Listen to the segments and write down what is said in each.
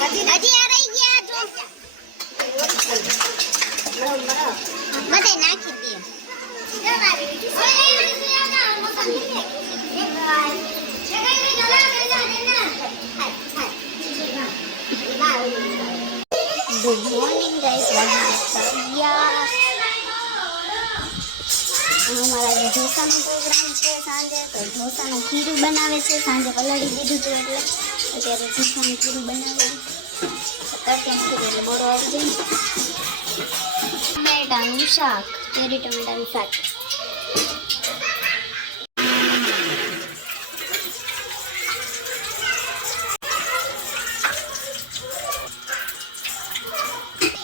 હજી આ રહી ગયા જો બધે નાખી દે ગુડ મોર્નિંગ ગાઈસ हमारा ढोसा नो प्रोग्राम है सांजे तो ढोसा नो खीरू बनावे छे सांजे पलाड़ी दीधुं छे એટલે અત્યારે ઢોસા નું ખીરું બનાવે તરકેમ ખીરું એટલે બોરો આવી જાય ટમેટાનું શાક ચેરી ટમેટાનું શાક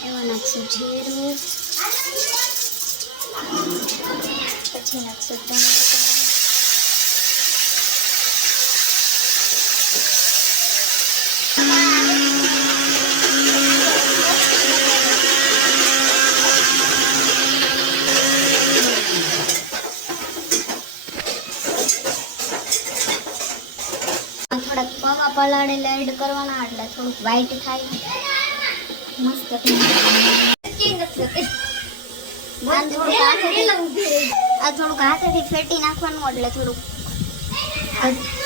એમાં નાખશું જીરું પછી નાખશું ટમેટા થોડા પવા પલાળેલા એડ કરવાના એટલે થોડુંક વ્હાઈટ થાય મસ્ત આ થોડુંક હાથેથી ફેટી નાખવાનું એટલે થોડુંક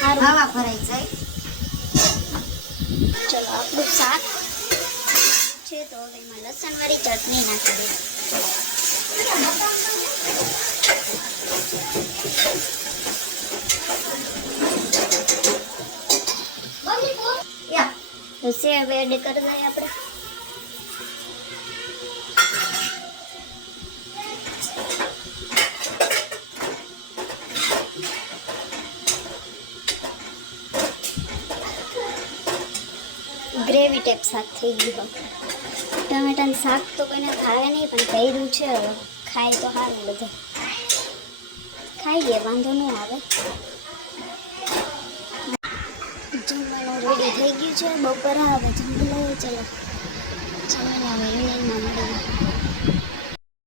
હવા ભરાઈ જાય ચલો આપણું શાક છે તો હવે એમાં લસણવાળી ચટણી નાખી દઈએ તો સેવ એડ કરી દઈએ આપણે ગ્રેવી ટાઈપ શાક થઈ ગયું ટમેટાનું શાક તો કોઈને ખાવે નહીં પણ કર્યું છે હવે ખાય તો સારું બધે ખાઈ લે વાંધો ન આવે જમવાનું રેડી થઈ ગયું છે બપોરે હવે જમી લઈએ ચલો જમીને હવે ઇવનિંગમાં મળીએ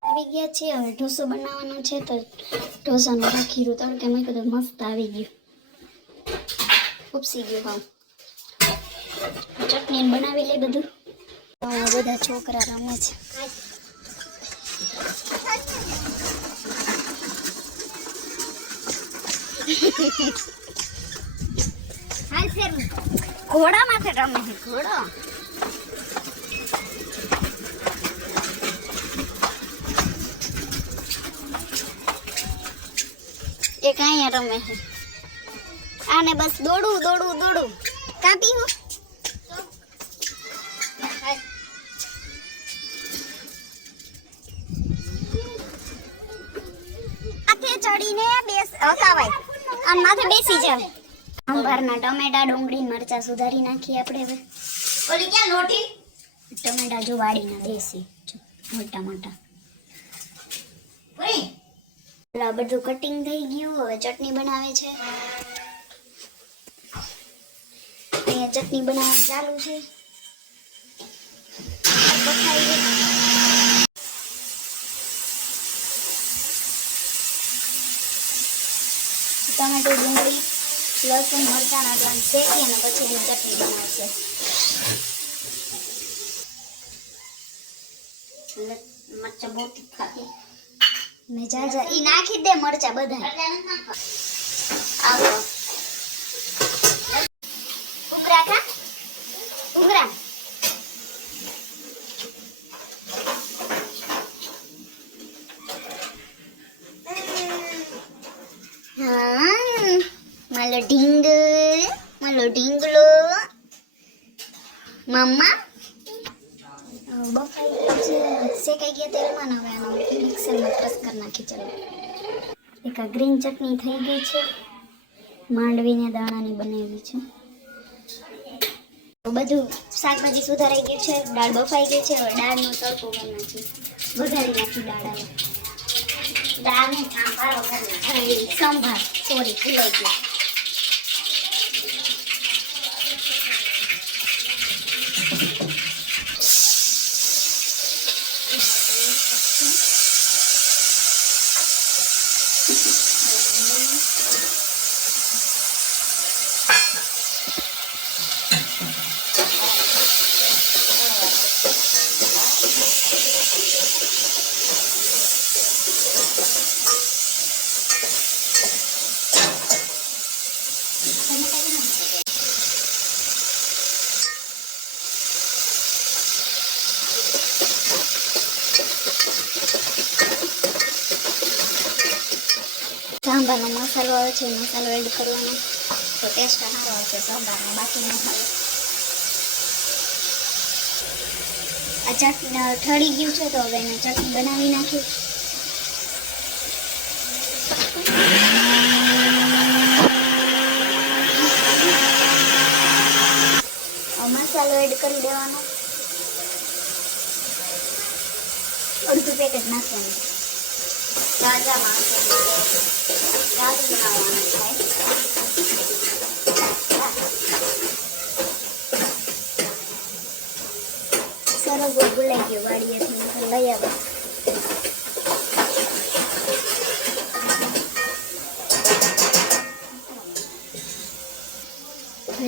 આવી ગયા છીએ હવે ઢોસો બનાવવાનો છે તો ઢોસાનું ખીરું તડકે મેં કીધું મસ્ત આવી ગયું ઉપસી ગયું હા ચટણી બનાવી લે બધું બધા છોકરા રમે છે ઘોડા માથે રમે છે ઘોડો એક અહીંયા રમે છે આને બસ દોડું દોડું દોડું કાપી હું ચડીને હકાવાય આમ માથે બેસી જાય અંબારના ટમેટા ડુંગળી મરચા સુધારી નાખીએ આપણે હવે ઓલી ક્યાં લોટી ટમેટા જો વાડીના દેશી મોટા મોટા ઓય આ બધું કટિંગ થઈ ગયું હવે ચટણી બનાવે છે અહીંયા ચટણી બનાવવાનું ચાલુ છે ટમેટું ડુંગળી લસણ મરચાં નાખવાનું શેકી અને પછી એની ચટણી બનાવશે મરચાં બહુ તીખા મેં જા ઈ નાખી દે મરચાં બધા આવો ઉગરા ખા ઉગરા malo ઢીંગલો મમ્મા બફાઈ શેકાઈ ગયા તેલમાં હવે આનો મિક્સરમાં ક્રશ કરી નાખી ચાલો એક આ ગ્રીન ચટણી થઈ ગઈ છે માંડવીને દાણાની બનાવી છે બધું શાકભાજી સુધારાઈ ગયું છે દાળ બફાઈ ગઈ છે હવે દાળનો તડકો કરી નાખી વધારી નાખી દાળને સંભાર સોરી ભૂલાઈ ગયું સાંભારનો મસાલો આવે છે, મસાલો એડ કરવાનો તો ટેસ્ટ સારો આવશે સાંભારનો. બાકી મસાલો આ ચટણી ઠરી ગયું છે તો હવે એને ચટણી બનાવી નાખી. મસાલો એડ કરી દેવાનો, અડધું પેકેટ નાખવાનું. તાજા માણસો તાજું બનાવવાનું થાય. સરગવો ભૂલાઈ ગયો વાડીએથી લઈ આવે.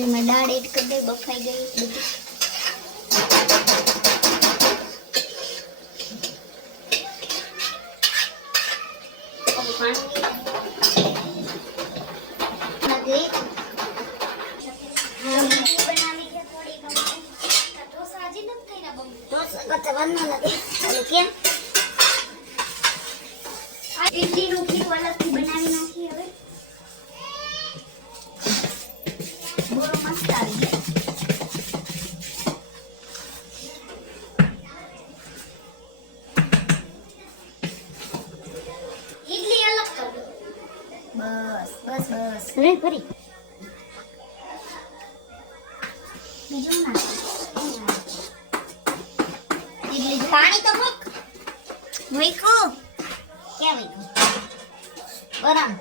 એમાં દાળ એડ કરી દે, બફાઈ ગઈ બધી. ઇડલી નું ખીરું અલગથી બનાવી નાખી. હવે બહુ મસ્ત આવી ગઈ. ઇડલી અલગ કર દો. બસ બસ બસ રે ફરી બીજું ના ઇડલી પાણી તો મૂક. મૂક્યું ક્યાં મૂક્યું? ગરમ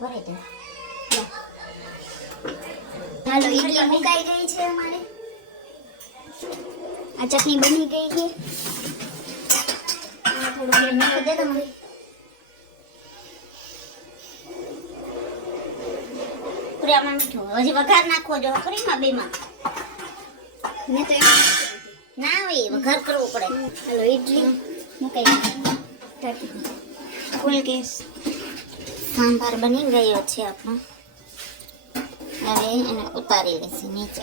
ભરે દે. હાલો ઇડલી મુકાઈ ગઈ છે અમારે. આ ચટણી બની ગઈ છે. થોડું મીઠું દે દો મને. પૂરામાં મીઠું હજી વઘાર નાખવો જો ખરીમાં બેમાં. મેં તો ના હોય વઘાર કરવો પડે. હાલો ઇડલી મુકાઈ ગઈ. ફૂલ ગેસ. સાંભાર બની ગયો છે આપણો. હવે એને ઉતારી લેશે નીચે.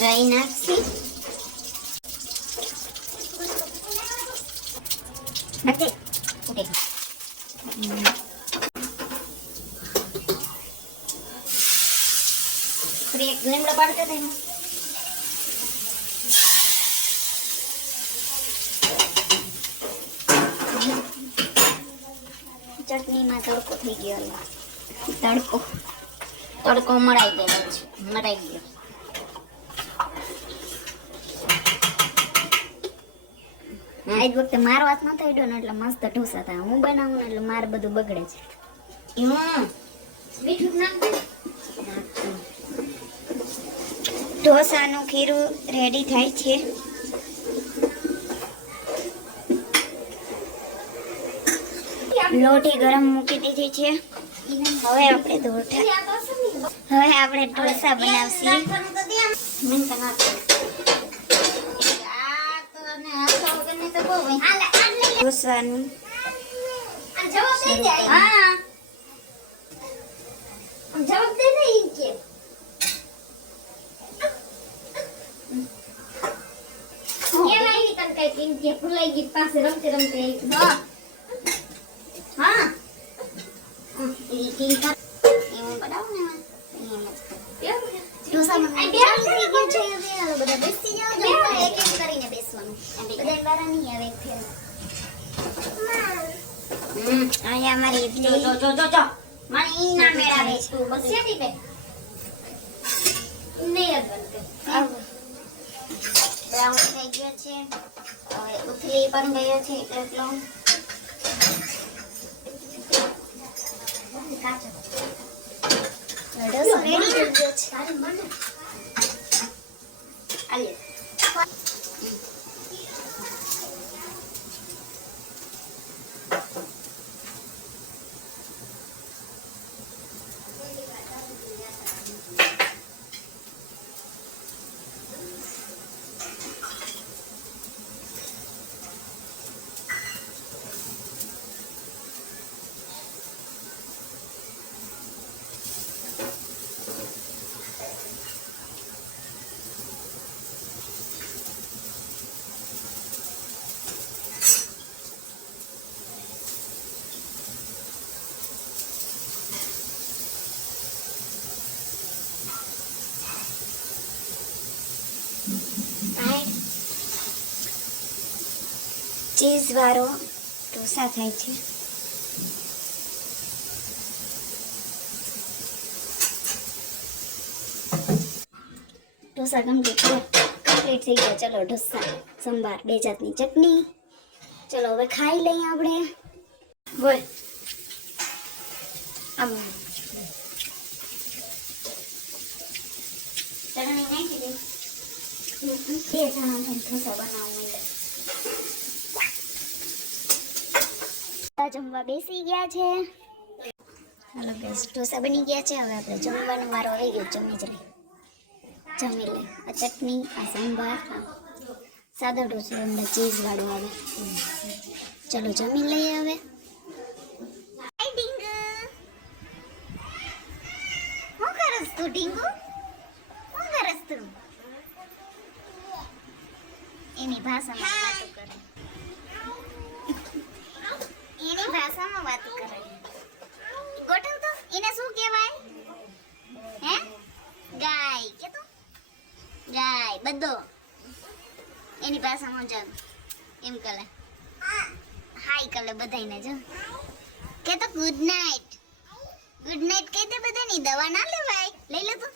રાઈ નાખી નાખી ઓકે. એક લીમડો પાડते थे चटनी में तड़को थी गयो. तड़को मराई गयो છે. મરાઈ ગયો. આજ વખતે મારો હાથ નતો ઈડો ને એટલે મસ્ત ઢોસા થાય. હું બનાવું ને એટલે મારે બધું બગડે છે. મીઠું નાખ દે. ઢોસાનું ખીરું રેડી થાય છે. લોટી ગરમ મૂકી દીધી છે. હવે આપણે ઢોસા બનાવશી. ઢોસાનું જવાબ દે નહીં કે કેવાય તને કઈ ટીમ કે ભૂલાઈ ગઈ પાસે રમતે રમતે. હા ઈ ટીમ કર એવું બનાવ ને એમ ઢોસા માં આ બે થઈ ગયું છે. હવે બધા બેસી જાવ તો એક એક કરીને બેસવાનું. બધા બારા નહીં આવે એક ફેર. આયા મારી ઇડલી જો મને ઈ ના મેળાવે તું બસ સેટી પે નહીં અગન બ્રાઉન થઈ ગયો છે. હવે ઉથલી પણ ગયો છે એટલો કાચો ઢોસો રેડી થઈ ગયો છે. તારે મને આલે ચીઝવાળો ઢોસા થાય છે. ઢોસા કમ્પ્લીટ થઈ ગયા. ચલો ઢોસા સંભાર 2 જાતની ચટણી. ચલો હવે ખાઈ લઈએ આપણે. બોલ આમ ચટણી નાખી દે. 2 જણા ઢોસા બનાવવા માંડે. જમવા બેસી ગયા છે. હાલો ગાઈસ, ઢોસા બની ગયા છે. હવે આપણે જમવાનો વારો આવી ગયો. જમી લે. આ ચટણી, આ સંભાર, સાદો ઢોસો અંદર ચીઝ વાળો આવે. ચલો જમી લઈએ હવે. હાય ડીંગુ, શું કરસ તું ડીંગુ? શું કરસ તું? એની ભાષામાં વાતો કરે. એની ભાષામાં વાતો કરે. ગોઠવ તો એને શું કહેવાય? હે? ગાય કે તું? ગાય બધો એની ભાષામાં જ એમ કરે. હાય કરે બધાને જો. કે તો ગુડ નાઈટ. ગુડ નાઈટ કહી દે બધાની. દવા ના લેવાય. લઈ લે તું.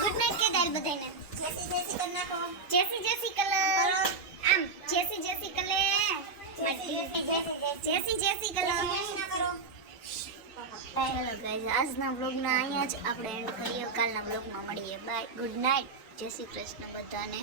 ગુડ નાઈટ કહી દે બધાને. જેસી જેસી કર નાખો. જેસી જેસી કર. આમ જેસી જેસી કર લે. જેસી જેસી કર. હેલો ગાઈઝ, આજના બ્લોગના અહીંયા જ આપણે એન્ડ કરીએ. કાલના બ્લોગમાં મળીએ. બાય, ગુડ નાઇટ, જય શ્રી કૃષ્ણ બધાને.